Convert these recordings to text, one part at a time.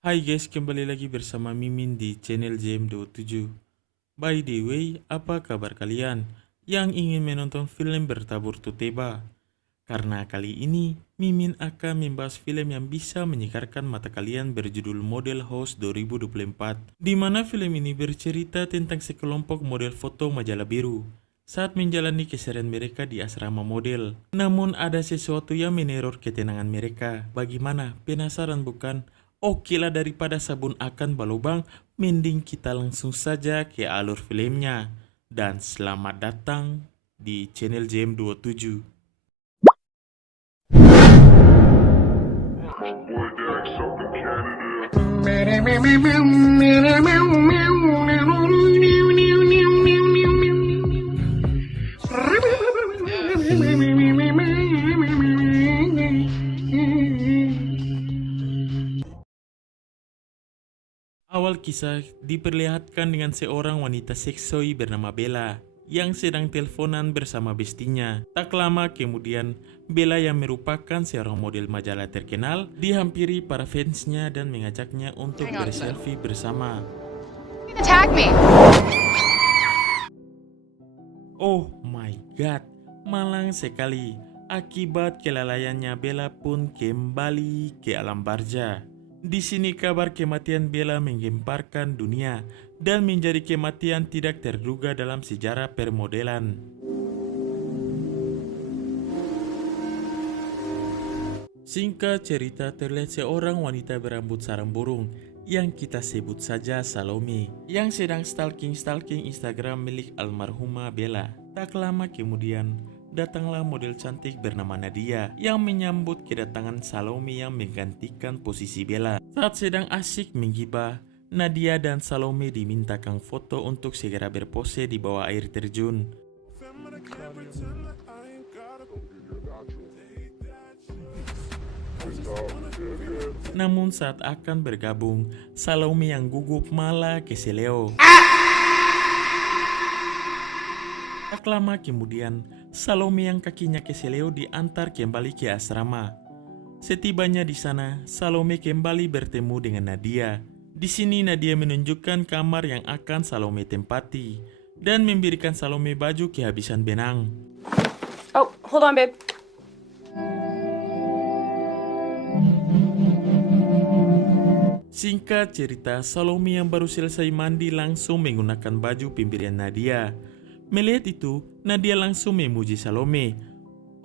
Hai guys, kembali lagi bersama Mimin di channel JM27. By the way, apa kabar kalian yang ingin menonton film Bertabur Tuteba? Karena kali ini, Mimin akan membahas film yang bisa menyegarkan mata kalian berjudul Model House 2024, di mana film ini bercerita tentang sekelompok model foto majalah biru saat menjalani keseharian mereka di asrama model. Namun ada sesuatu yang meneror ketenangan mereka. Bagaimana? Penasaran bukan? Oke lah, daripada sabun akan balubang, mending kita langsung saja ke alur filmnya. Dan selamat datang di channel JM27. Awal kisah diperlihatkan dengan seorang wanita seksoi bernama Bella yang sedang teleponan bersama bestinya. Tak lama kemudian, Bella yang merupakan seorang model majalah terkenal dihampiri para fansnya dan mengajaknya untuk berselfie bersama. Attack me. Oh my god, malang sekali. Akibat kelalaiannya, Bella pun kembali ke alam barja. Di sini kabar kematian Bella menggemparkan dunia dan menjadi kematian tidak terduga dalam sejarah permodelan. Singkat cerita, terlihat seorang wanita berambut sarang burung yang kita sebut saja Salome yang sedang stalking Instagram milik almarhumah Bella. Tak lama kemudian, datanglah model cantik bernama Nadia yang menyambut kedatangan Salome yang menggantikan posisi Bella. Saat sedang asyik menggibah, Nadia dan Salome dimintakan foto untuk segera berpose di bawah air terjun. Namun saat akan bergabung, Salome yang gugup malah keseleo. Tak lama kemudian, Salome yang kakinya keseleo diantar kembali ke asrama. Setibanya di sana, Salome kembali bertemu dengan Nadia. Di sini Nadia menunjukkan kamar yang akan Salome tempati dan memberikan Salome baju kehabisan benang. Oh, hold on, babe. Singkat cerita, Salome yang baru selesai mandi langsung menggunakan baju pemberian Nadia. Melihat itu, Nadia langsung memuji Salome.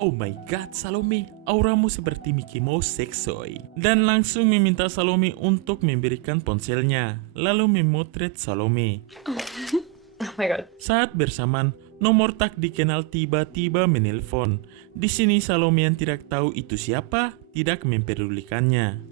Oh my god, Salome, auramu seperti Mickey Mouse seksoi. Dan langsung meminta Salome untuk memberikan ponselnya, lalu memotret Salome. Oh my god. Saat bersamaan, nomor tak dikenal tiba-tiba menelpon. Di sini Salome yang tidak tahu itu siapa, tidak mempedulikannya.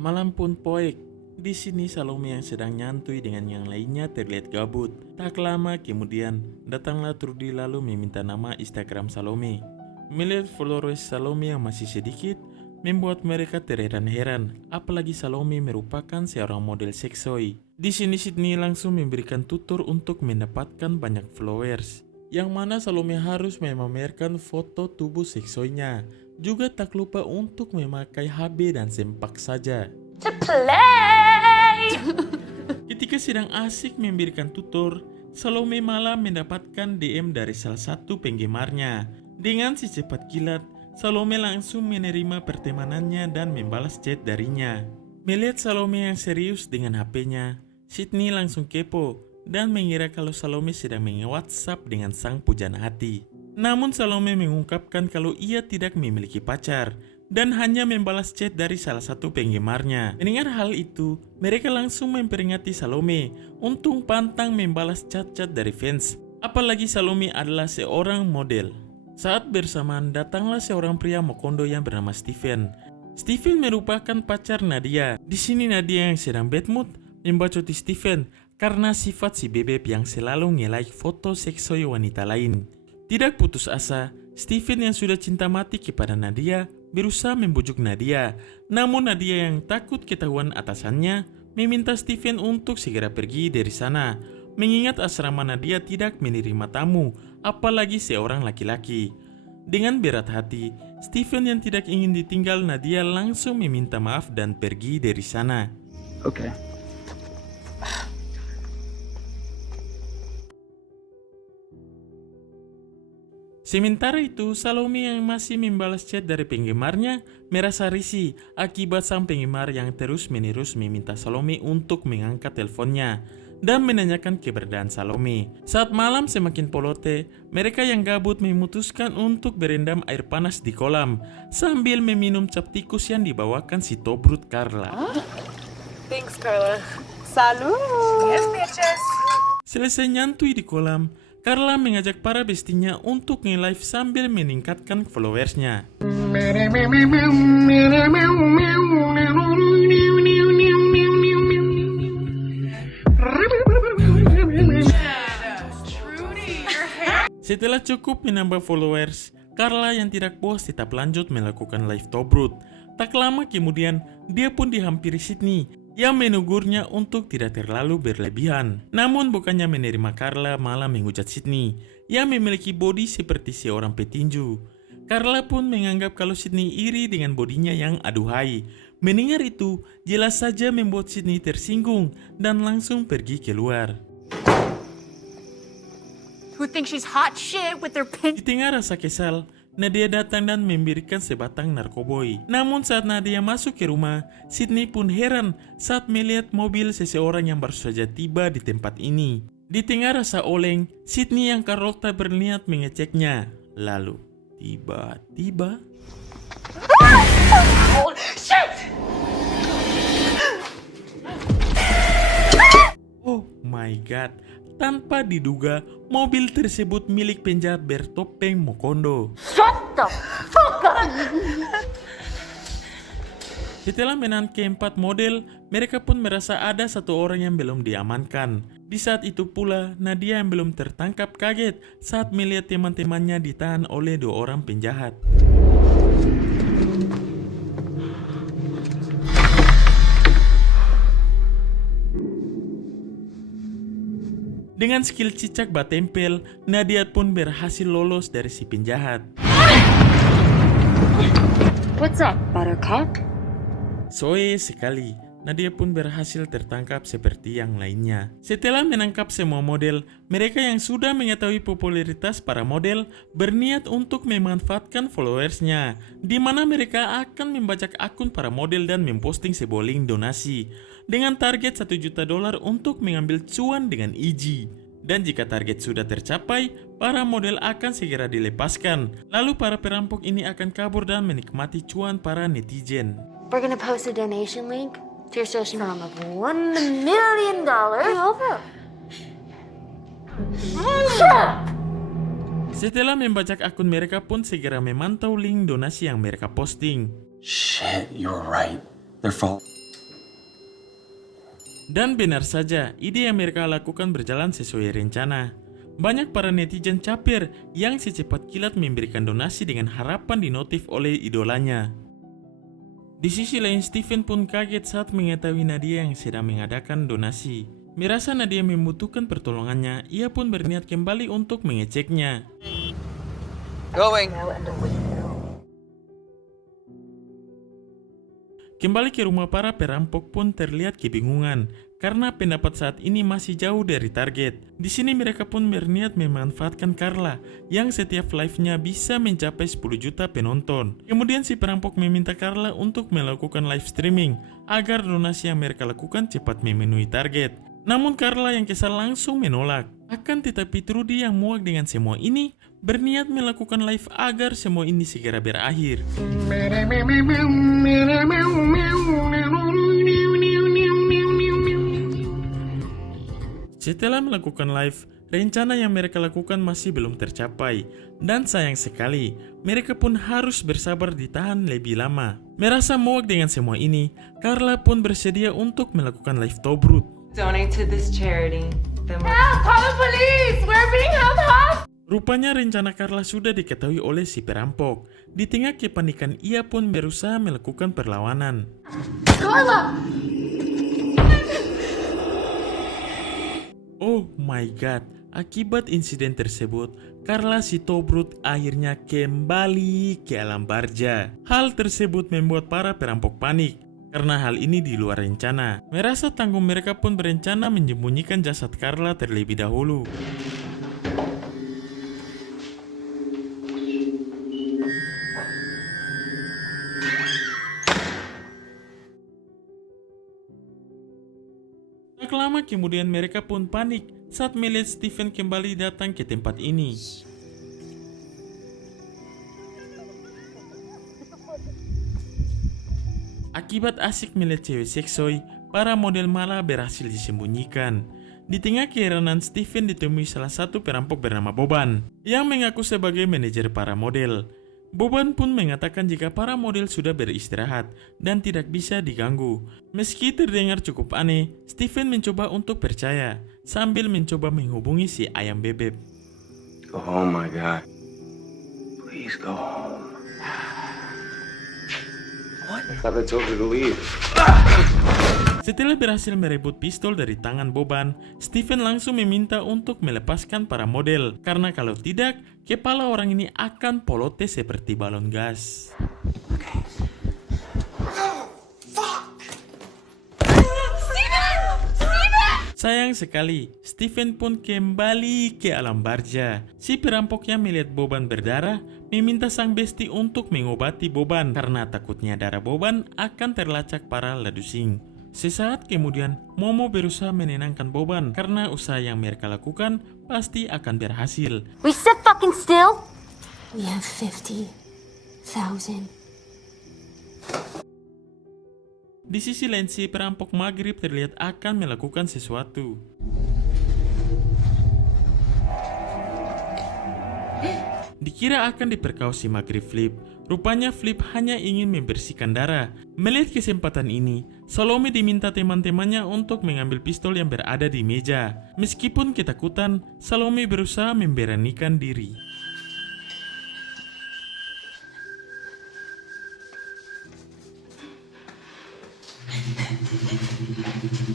Malam pun poek. Di sini Salome yang sedang nyantui dengan yang lainnya terlihat gabut. Tak lama kemudian, datanglah Trudy lalu meminta nama Instagram Salome. Melihat followers Salome yang masih sedikit, membuat mereka terheran-heran. Apalagi Salome merupakan seorang model seksoi. Di sini Sydney langsung memberikan tutur untuk mendapatkan banyak followers, yang mana Salome harus memamerkan foto tubuh seksoinya. Juga tak lupa untuk memakai HB dan sempak saja. To play. Ketika sedang asik memberikan tutur, Salome malah mendapatkan DM dari salah satu penggemarnya. Dengan secepat kilat, Salome langsung menerima pertemanannya dan membalas chat darinya. Melihat Salome yang serius dengan HP-nya, Sydney langsung kepo dan mengira kalau Salome sedang menge-WhatsApp dengan sang pujana hati. Namun Salome mengungkapkan kalau ia tidak memiliki pacar dan hanya membalas chat dari salah satu penggemarnya. Mendengar hal itu, mereka langsung memperingati Salome untuk pantang membalas chat-chat dari fans. Apalagi Salome adalah seorang model. Saat bersamaan datanglah seorang pria Mokondo yang bernama Steven. Steven merupakan pacar Nadia. Di sini Nadia yang sedang bad mood membacoti Steven karena sifat si bebek yang selalu nge-like foto seksoi wanita lain. Tidak putus asa, Steven yang sudah cinta mati kepada Nadia berusaha membujuk Nadia. Namun Nadia yang takut ketahuan atasannya meminta Steven untuk segera pergi dari sana, mengingat asrama Nadia tidak menerima tamu, apalagi seorang laki-laki. Dengan berat hati, Stephen yang tidak ingin ditinggal Nadia langsung meminta maaf dan pergi dari sana. Okay. Sementara itu, Salome yang masih membalas chat dari penggemarnya merasa risih akibat sang penggemar yang terus-menerus meminta Salome untuk mengangkat teleponnya dan menanyakan keberadaan Salome. Saat malam semakin polote, mereka yang gabut memutuskan untuk berendam air panas di kolam sambil meminum cap tikus yang dibawakan si Tobrut Carla. Thanks, Carla. Salud! Yes, bitches! Selesai nyantui di kolam, Carla mengajak para bestinya untuk nge-live sambil meningkatkan followersnya. Setelah cukup menambah followers, Carla yang tidak puas tetap lanjut melakukan live Tobrut. Tak lama kemudian, dia pun dihampiri Sydney yang menegurnya untuk tidak terlalu berlebihan. Namun bukannya menerima Carla, malah menghujat Sydney yang memiliki bodi seperti seorang petinju. Carla pun menganggap kalau Sydney iri dengan bodinya yang aduhai. Mendengar itu, jelas saja membuat Sydney tersinggung dan langsung pergi keluar. Who thinks she's hot shit with their pin? Di tengah rasa kesal, Nadia datang dan memberikan sebatang narkoboy. Namun saat Nadia masuk ke rumah, Sydney pun heran saat melihat mobil seseorang yang baru saja tiba di tempat ini. Di tengah rasa oleng, Sydney yang Carlotta berniat mengeceknya. Lalu, tiba-tiba... Oh, shit! Oh my god, tanpa diduga, mobil tersebut milik penjahat bertopeng Mokondo. Shut the fuck up! Setelah menahan keempat model, mereka pun merasa ada satu orang yang belum diamankan. Di saat itu pula, Nadia yang belum tertangkap kaget saat melihat teman-temannya ditahan oleh 2 orang penjahat. Dengan skill cicak batempel, Nadia pun berhasil lolos dari si penjahat. What's up, Buttercup? Soe sekali, Nadia pun berhasil tertangkap seperti yang lainnya. Setelah menangkap semua model, mereka yang sudah mengetahui popularitas para model berniat untuk memanfaatkan followersnya, di mana mereka akan membajak akun para model dan memposting sebuah link donasi dengan target $1 juta untuk mengambil cuan dengan easy. Dan jika target sudah tercapai, para model akan segera dilepaskan. Lalu para perampok ini akan kabur dan menikmati cuan para netizen. We're gonna post a donation link to your social media of $1 million. Over. Setelah membajak akun mereka pun segera memantau link donasi yang mereka posting. Shit, you were right. They're falling. Dan benar saja, ide yang mereka lakukan berjalan sesuai rencana. Banyak para netizen caper yang secepat kilat memberikan donasi dengan harapan dinotif oleh idolanya. Di sisi lain, Stephen pun kaget saat mengetahui Nadia yang sedang mengadakan donasi. Merasa Nadia membutuhkan pertolongannya, ia pun berniat kembali untuk mengeceknya. Going. Kembali ke rumah, para perampok pun terlihat kebingungan karena pendapat saat ini masih jauh dari target. Di sini mereka pun berniat memanfaatkan Carla yang setiap live-nya bisa mencapai 10 juta penonton. Kemudian si perampok meminta Carla untuk melakukan live streaming agar donasi yang mereka lakukan cepat memenuhi target. Namun Carla yang kesal langsung menolak. Akan tetapi Trudy yang muak dengan semua ini berniat melakukan live agar semua ini segera berakhir. Setelah melakukan live, rencana yang mereka lakukan masih belum tercapai. Dan sayang sekali, mereka pun harus bersabar ditahan lebih lama. Merasa muak dengan semua ini, Carla pun bersedia untuk melakukan live Tobrut. Donate to this charity. Help! Call the police! We're being held hostage! Rupanya rencana Carla sudah diketahui oleh si perampok. Di tengah kepanikan, ia pun berusaha melakukan perlawanan. Carla! Oh my god, Akibat insiden tersebut, Carla si Tobrut akhirnya kembali ke alam barzah. Hal tersebut membuat para perampok panik, karena hal ini di luar rencana. Merasa tanggung, mereka pun berencana menyembunyikan jasad Carla terlebih dahulu. Tak lama kemudian mereka pun panik saat melihat Stephen kembali datang ke tempat ini. Akibat asik melihat cewek seksoi, para model malah berhasil disembunyikan. Di tengah keheranan, Stephen ditemui salah satu perampok bernama Boban yang mengaku sebagai manajer para model. Boban pun mengatakan jika para model sudah beristirahat dan tidak bisa diganggu. Meski terdengar cukup aneh, Stephen mencoba untuk percaya sambil mencoba menghubungi si ayam bebek. Go home, my guy. Please go home. What? I thought I told you to leave. Setelah berhasil merebut pistol dari tangan Boban, Stephen langsung meminta untuk melepaskan para model, karena kalau tidak, kepala orang ini akan polote seperti balon gas. Sayang sekali, Stephen pun kembali ke alam barzah. Si perampok yang melihat Boban berdarah meminta sang besti untuk mengobati Boban karena takutnya darah Boban akan terlacak para ladusing. Sesaat kemudian, Momo berusaha menenangkan Boban karena usaha yang mereka lakukan pasti akan berhasil. We sit fucking still? We have 50,000. Di sisi lain, si perampok maghrib terlihat akan melakukan sesuatu. Dikira akan diperkaos si maghrib Flip. Rupanya Flip hanya ingin membersihkan darah. Melihat kesempatan ini, Salome diminta teman-temannya untuk mengambil pistol yang berada di meja. Meskipun ketakutan, Salome berusaha memberanikan diri.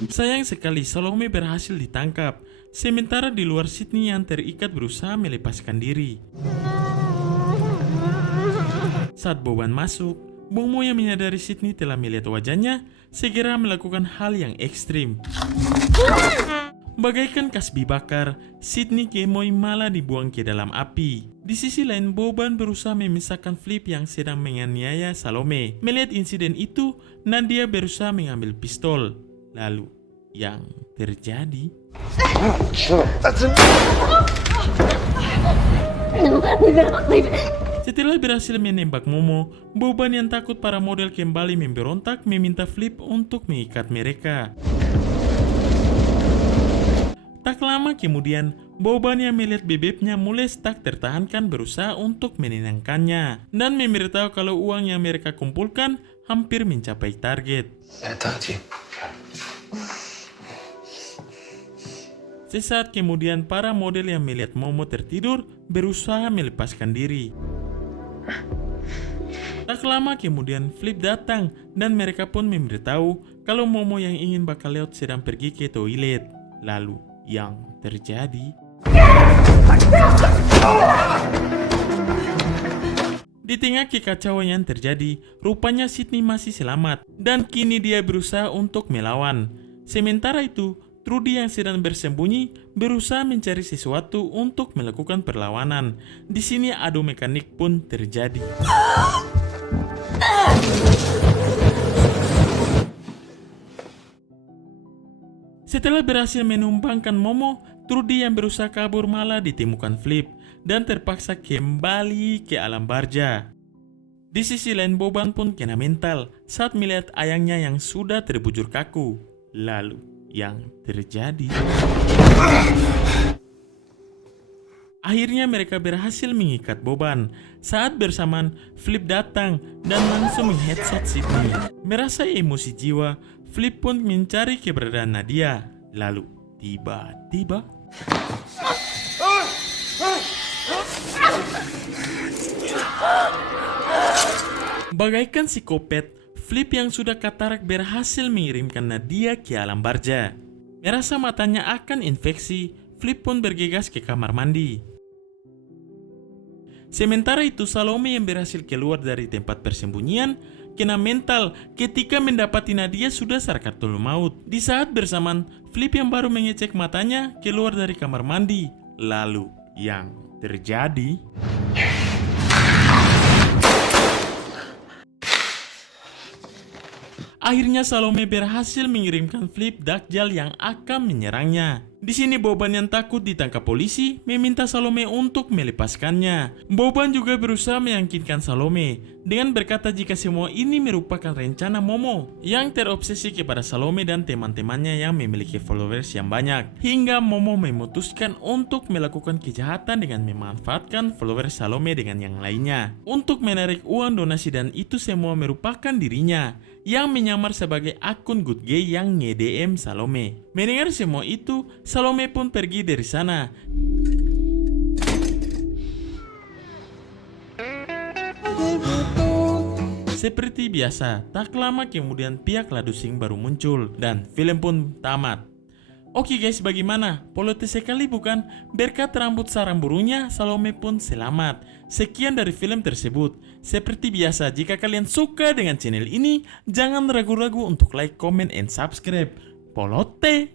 Sayang sekali, Salome berhasil ditangkap. Sementara di luar, Sydney yang terikat berusaha melepaskan diri. Saat Boban masuk, Momo yang menyadari Sydney telah melihat wajahnya segera melakukan hal yang ekstrim. Bagaikan kasbi bakar, Sydney gemoy malah dibuang ke dalam api. Di sisi lain, Boban berusaha memisahkan Flip yang sedang menganiaya Salome. Melihat insiden itu, Nadia berusaha mengambil pistol. Lalu, yang terjadi... Setelah berhasil menembak Momo, Boban yang takut para model kembali memberontak meminta Flip untuk mengikat mereka. Tak lama kemudian, Boban yang melihat bebeknya mulai tak tertahankan berusaha untuk menenangkannya dan memberitahu kalau uang yang mereka kumpulkan hampir mencapai target. Sesaat kemudian, para model yang melihat Momo tertidur berusaha melepaskan diri. Tak lama kemudian, Flip datang dan mereka pun memberitahu kalau Momo yang ingin bakal lewat sedang pergi ke toilet. Lalu, yang terjadi... Di tengah kekacauan yang terjadi, rupanya Sydney masih selamat dan kini dia berusaha untuk melawan. Sementara itu, Trudy yang sedang bersembunyi berusaha mencari sesuatu untuk melakukan perlawanan. Di sini adu mekanik pun terjadi. Setelah berhasil menumbangkan Momo, Trudy yang berusaha kabur malah ditemukan Flip dan terpaksa kembali ke alam barzah. Di sisi lain, Boban pun kena mental saat melihat ayangnya yang sudah terbujur kaku. Lalu, yang terjadi... Akhirnya mereka berhasil mengikat Boban. Saat bersamaan, Flip datang dan langsung mengheadshot Sydney. Merasa emosi jiwa, Flip pun mencari keberadaan Nadia. Lalu, tiba-tiba... Bagaikan psikopat, Flip yang sudah katarak berhasil mengirimkan Nadia ke alam barzah. Merasa matanya akan infeksi, Flip pun bergegas ke kamar mandi. Sementara itu, Salome yang berhasil keluar dari tempat persembunyian kena mental ketika mendapati Nadia sudah sarkatul maut. Di saat bersamaan, Flip yang baru mengecek matanya keluar dari kamar mandi. Lalu, yang terjadi... Akhirnya Salome berhasil mengirimkan Flip Dajjal yang akan menyerangnya. Di sini Boban yang takut ditangkap polisi meminta Salome untuk melepaskannya. Boban juga berusaha meyakinkan Salome dengan berkata jika semua ini merupakan rencana Momo yang terobsesi kepada Salome dan teman-temannya yang memiliki followers yang banyak. Hingga Momo memutuskan untuk melakukan kejahatan dengan memanfaatkan followers Salome dengan yang lainnya untuk menarik uang donasi, dan itu semua merupakan dirinya yang menyamar sebagai akun Good Gay yang nge-DM Salome. Mendengar semua itu, Salome pun pergi dari sana. Seperti biasa, tak lama kemudian pihak Ladusing baru muncul dan film pun tamat. Oke guys, bagaimana? Plot sekali bukan? Berkat rambut sarang burungnya, Salome pun selamat. Sekian dari film tersebut. Seperti biasa, jika kalian suka dengan channel ini, jangan ragu-ragu untuk like, comment, and subscribe. Polote!